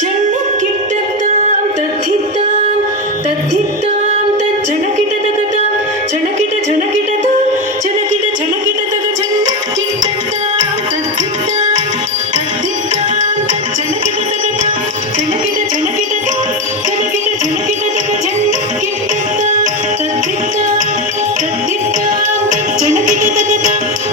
జనకిట్టతాం తద్ధితాం తద్ధితాం తజ్జనకిట తగతాం జనకిట జనకిటతాం జనకిట జనకిట తగ జనకిట్టతాం తద్ధితాం తద్ధితాం తజ్జనకిట తగతాం జనకిట జనకిట జనకిట జనకిట తగ జనకిట్టతాం తద్ధితాం తద్ధితాం తజ్జనకిట తగతాం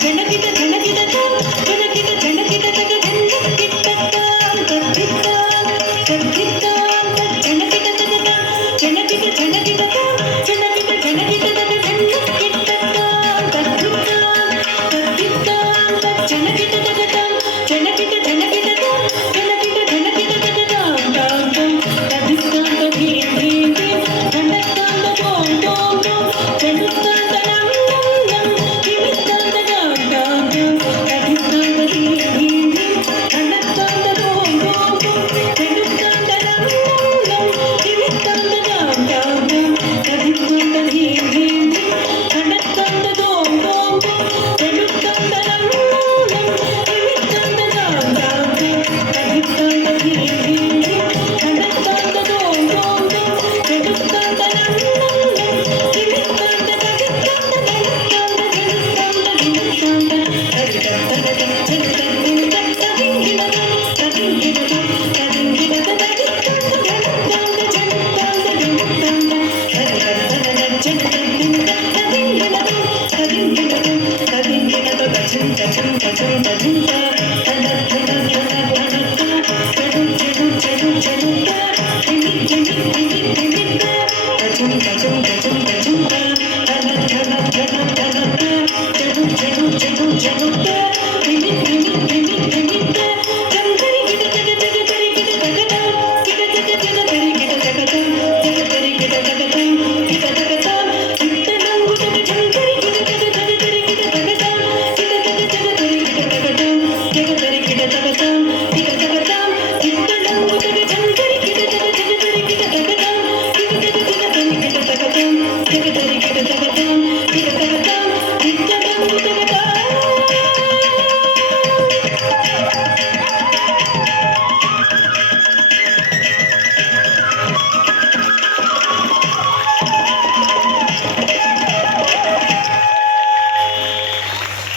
Thank you. do, do, do, do.